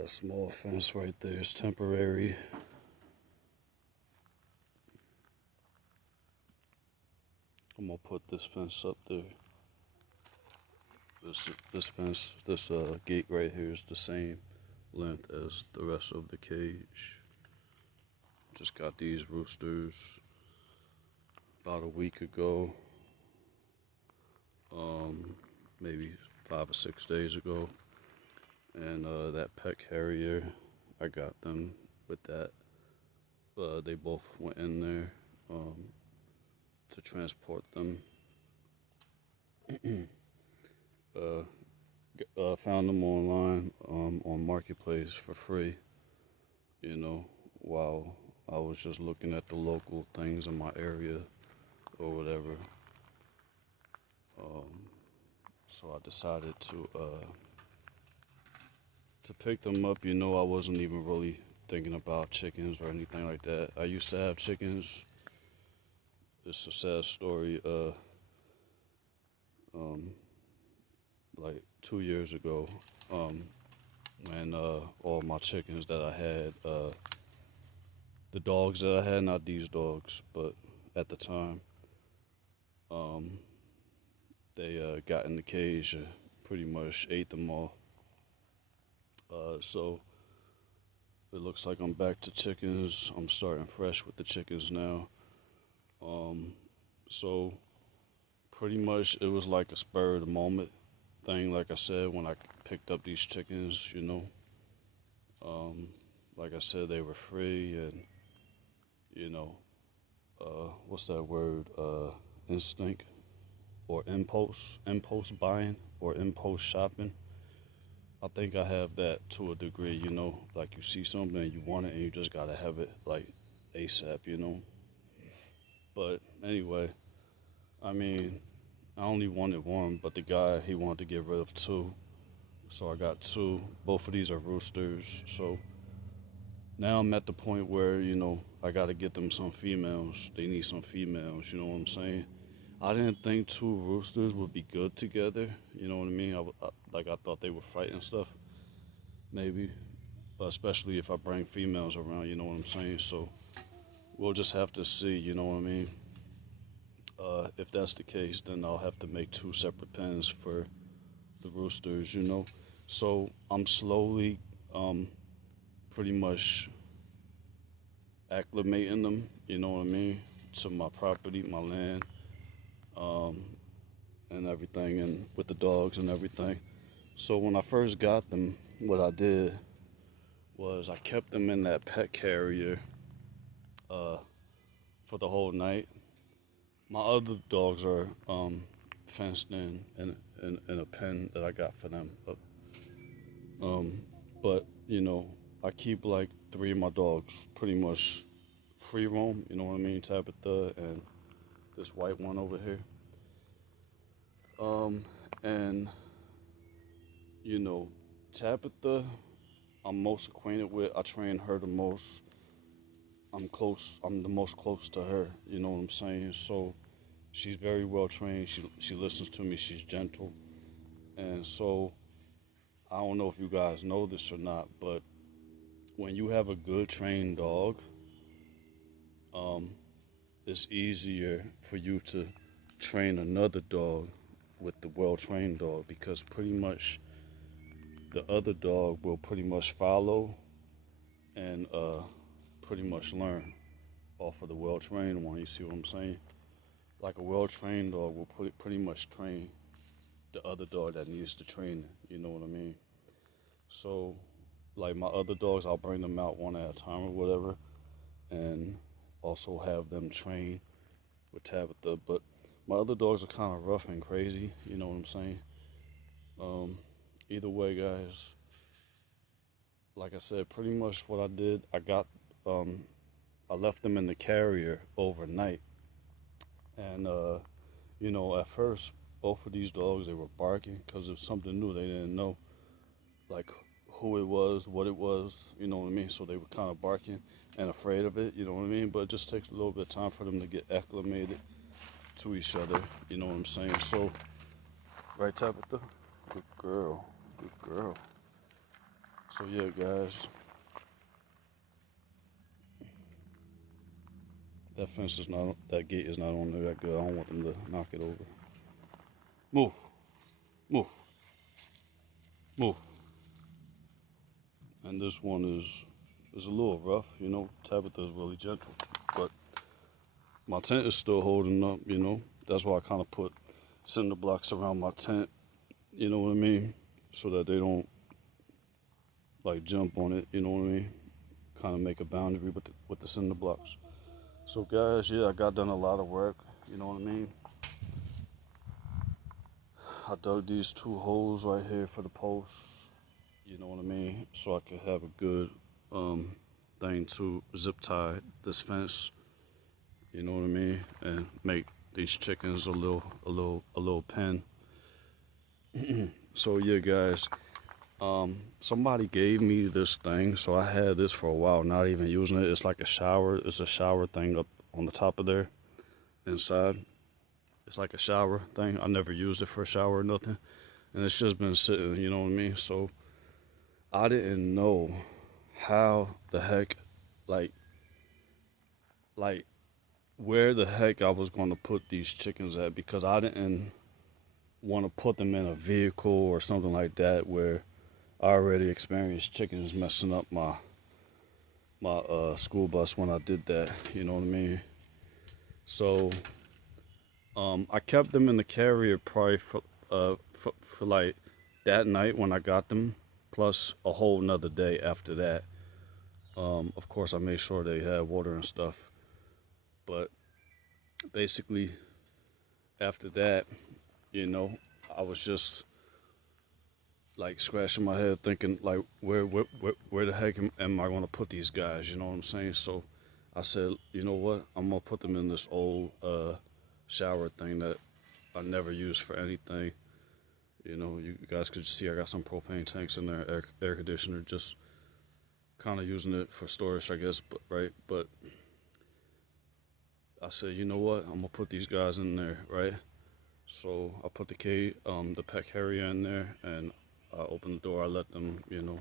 That small fence right there is temporary. I'm gonna put this fence up there. This fence, this gate right here is the same length as the rest of the cage. Just got these roosters about a week ago, maybe 5 or 6 days ago, and that pet carrier, I got them with that. They both went in there to transport them. Found them online on Marketplace for free, while I was just looking at the local things in my area or whatever. So I decided to pick them up. I wasn't even really thinking about chickens or anything like that. I used to have chickens. It's a sad story. Like 2 years ago, when all my chickens that I had, the dogs that I had, not these dogs, but at the time, they got in the cage and pretty much ate them all. So it looks like I'm back to chickens. I'm starting fresh with the chickens now. So pretty much it was like a spur of the moment thing, like I said, when I picked up these chickens, like I said, they were free, and what's that word? Instinct or impulse buying or impulse shopping. I think I have that to a degree, like you see something and you want it and you just gotta have it like ASAP. But anyway, I mean, I only wanted one, but the guy, he wanted to get rid of two. So I got two. Both of these are roosters. So now I'm at the point where, I got to get them some females. They need some females, you know what I'm saying? I didn't think two roosters would be good together, you know what I mean? I thought they would fight and stuff, maybe. Especially if I bring females around, you know what I'm saying? So we'll just have to see, you know what I mean? If that's the case, then I'll have to make two separate pens for the roosters. So I'm slowly, pretty much acclimating them, you know what I mean, to my property, my land, and everything, and with the dogs and everything. So when I first got them, what I did was I kept them in that pet carrier for the whole night. My other dogs are fenced in a pen that I got for them. But I keep like three of my dogs pretty much free roam. You know what I mean? Tabitha and this white one over here. And Tabitha, I'm most acquainted with. I train her the most. I'm close. I'm the most close to her. You know what I'm saying? So she's very well trained. She listens to me. She's gentle, and so I don't know if you guys know this or not, but when you have a good trained dog, it's easier for you to train another dog with the well trained dog, because pretty much the other dog will pretty much follow and pretty much learn off of the well trained one. You see what I'm saying? Like a well trained dog will pretty much train the other dog that needs the training. You know what I mean? So, like my other dogs, I'll bring them out one at a time or whatever, and also have them train with Tabitha. But my other dogs are kind of rough and crazy. You know what I'm saying? Either way, guys, like I said, pretty much what I did, I left them in the carrier overnight, and at first, both of these dogs, they were barking because it was something new. They didn't know like who it was, what it was, you know what I mean? So they were kind of barking and afraid of it, you know what I mean? But it just takes a little bit of time for them to get acclimated to each other, you know what I'm saying? So, right, Tabitha? Good girl, good girl. So yeah, guys, that gate is not on there that good. I don't want them to knock it over. Move, move, move. And this one is a little rough, you know. Tabitha is really gentle, but my tent is still holding up, you know. That's why I kind of put cinder blocks around my tent, you know what I mean, so that they don't like jump on it, you know what I mean. Kind of make a boundary with the cinder blocks. So guys, yeah, I got done a lot of work, you know what I mean. I dug these 2 holes right here for the posts, you know what I mean, so I could have a good thing to zip tie this fence, you know what I mean, and make these chickens a little pen. So yeah, guys, somebody gave me this thing, so I had this for a while, not even using it. It's like a shower. It's a shower thing up on the top of there, inside. It's like a shower thing. I never used it for a shower or nothing, and it's just been sitting. You know what I mean? So I didn't know how the heck, like, like where the heck I was going to put these chickens at, because I didn't want to put them in a vehicle or something like that where I already experienced chickens messing up my school bus when I did that. You know what I mean? So I kept them in the carrier probably for like that night when I got them, plus a whole nother day after that. Of course, I made sure they had water and stuff, but basically after that, you know, I was just like scratching my head thinking like where the heck am I going to put these guys, you know what I'm saying? So I said, you know what, I'm going to put them in this old shower thing that I never used for anything. You know, you guys could see I got some propane tanks in there, air conditioner, just kind of using it for storage, I guess, but right. But I said, you know what, I'm gonna put these guys in there, right? So I put the pet carrier in there, and I opened the door. I let them, you know,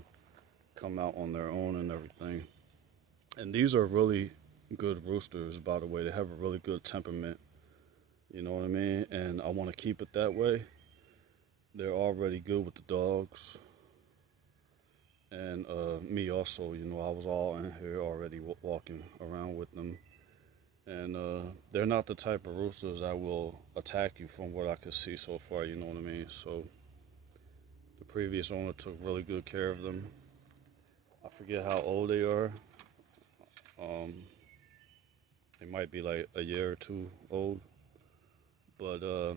come out on their own and everything. And these are really good roosters, by the way. They have a really good temperament, you know what I mean? And I want to keep it that way. They're already good with the dogs. And me also, you know, I was all in here already walking around with them. And they're not the type of roosters that will attack you from what I could see so far, you know what I mean? So the previous owner took really good care of them. I forget how old they are. Um, they might be like a year or 2 old. But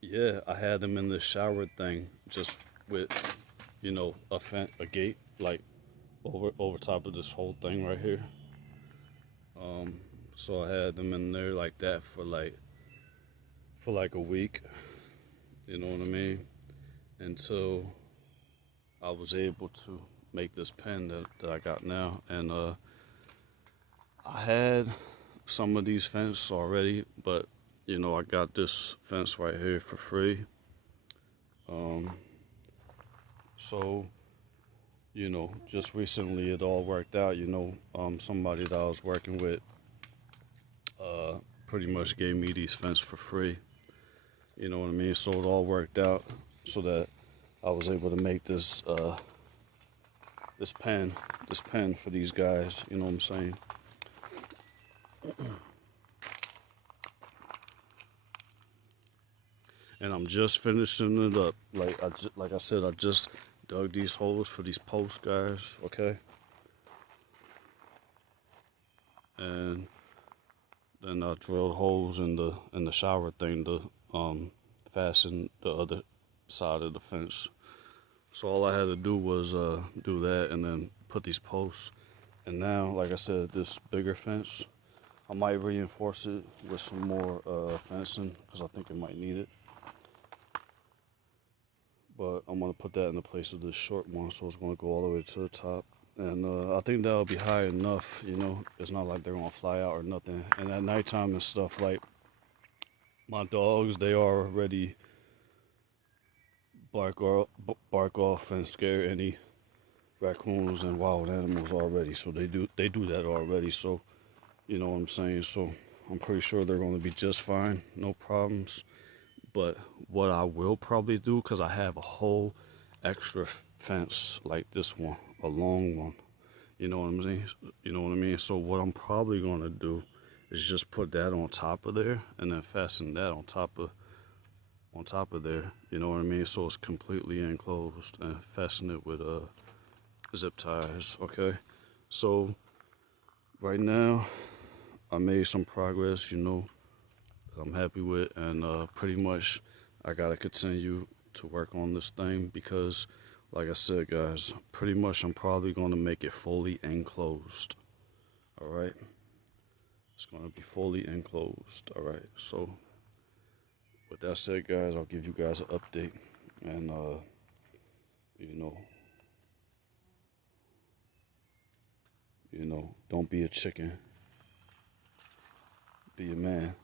yeah, I had them in the shower thing just with, you know, a gate like over top of this whole thing right here. Um, so I had them in there like that for like a week, you know what I mean? Until I was able to make this pen that I got now. And I had some of these fences already, but you know, I got this fence right here for free. Um, so, you know, just recently it all worked out, you know. Somebody that I was working with pretty much gave me these fences for free. You know what I mean? So it all worked out so that I was able to make this pen for these guys. You know what I'm saying? And I'm just finishing it up. Like I said, I just dug these holes for these posts, guys. Okay. And then I drilled holes in the shower thing to fasten the other side of the fence. So all I had to do was do that and then put these posts. And now, like I said, this bigger fence, I might reinforce it with some more fencing because I think it might need it. But I'm going to put that in the place of this short one, so it's going to go all the way to the top. And I think that'll be high enough, you know. It's not like they're going to fly out or nothing. And at nighttime and stuff, like my dogs, they already bark off and scare any raccoons and wild animals already, so they do that already. So you know what I'm saying. So I'm pretty sure they're going to be just fine, no problems. But what I will probably do, because I have a whole extra fence like this one, a long one. You know what I'm saying? You know what I mean? So what I'm probably going to do is just put that on top of there and then fasten that on top of there. You know what I mean? So it's completely enclosed and fasten it with zip ties. Okay. So right now I made some progress. You know, that I'm happy with, and pretty much I gotta continue to work on this thing because, like I said, guys, pretty much I'm probably gonna make it fully enclosed. All right, it's gonna be fully enclosed. All right, so with that said, guys, I'll give you guys an update, and you know, don't be a chicken, be a man.